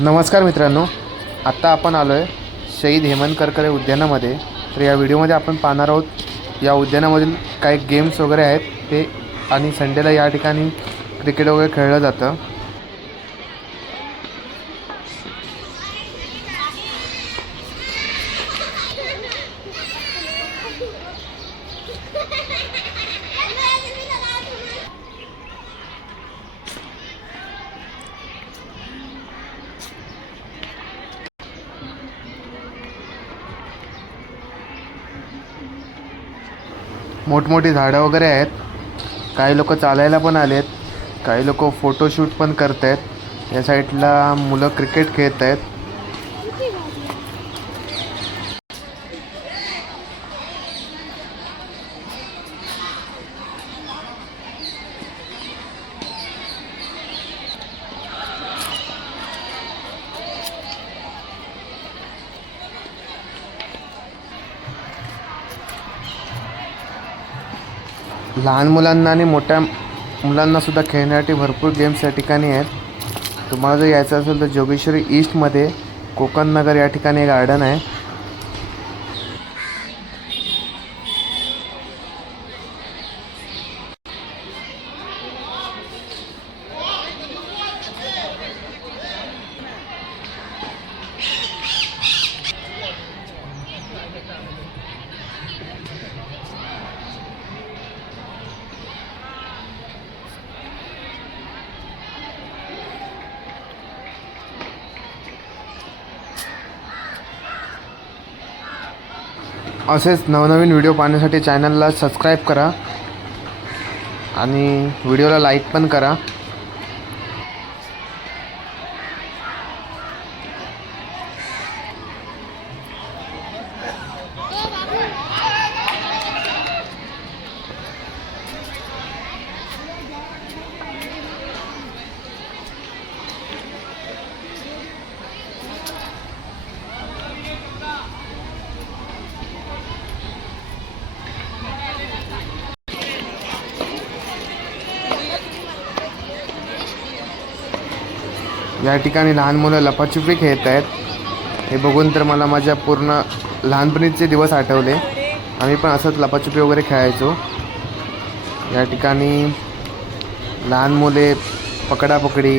नमस्कार मित्रांनो, आत्ता आपण आलो आहे शहीद हेमंत करकरे उद्यानामध्ये. तर या व्हिडिओमध्ये आपण पाहणार आहोत या उद्यानामधील काही गेम्स वगैरे आहेत ते, आणि संडेला या ठिकाणी क्रिकेट वगैरे खेळलं जातं. मोठमोठी झाडं वगैरे आहेत. काही लोक चालायला पण आलेत, काही लोक फोटोशूट पण करत आहेत. या साईडला मुलं क्रिकेट खेळत आहेत. लहान मुलांना आणि मोठ्या मुलांना सुद्धा खेळण्यासाठी भरपूर गेम्स या ठिकाणी आहेत. तुम्हाला जर यायचं असेल तर जोगेश्वरी ईस्टमध्ये कोकण नगर या ठिकाणी गार्डन आहे. असेच नवनवीन व्हिडिओ पाहण्यासाठी चॅनलला सबस्क्राईब करा आणि व्हिडिओला लाईक पण करा. या ठिकाणी लहान मुलं लपाछुपी खेळत आहेत. हे बघून तर मला माझ्या पूर्ण लहानपणीचे दिवस आठवले. आम्ही पण असंच लपाछुपी वगैरे खेळायचो. या ठिकाणी लहान मुले पकडापकडी,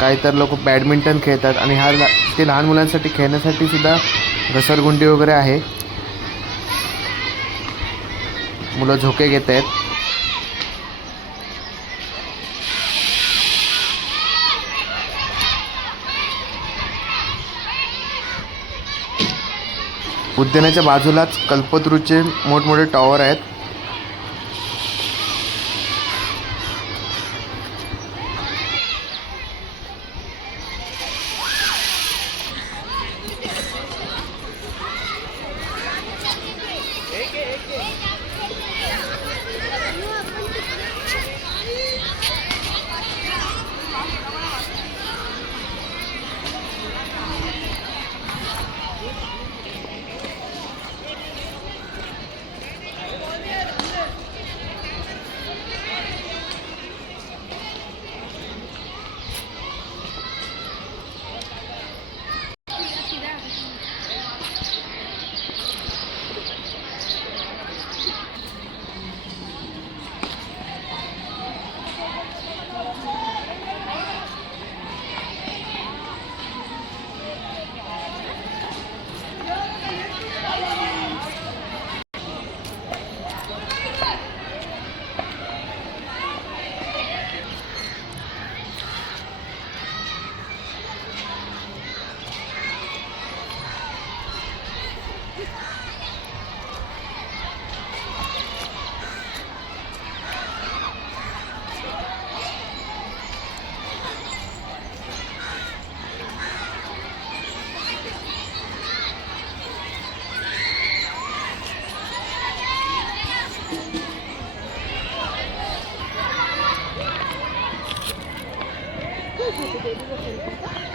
काही तर लोक बॅडमिंटन खेळतात, आणि ते लहान मुलांसाठी खेळण्यासाठी सुद्धा घसरगुंडी वगैरे आहे. मुलं झोके घेत आहेत. उद्यानाच्या बाजूलाच कल्पतरूचे मोठमोठे टॉवर आहेत. Thank you.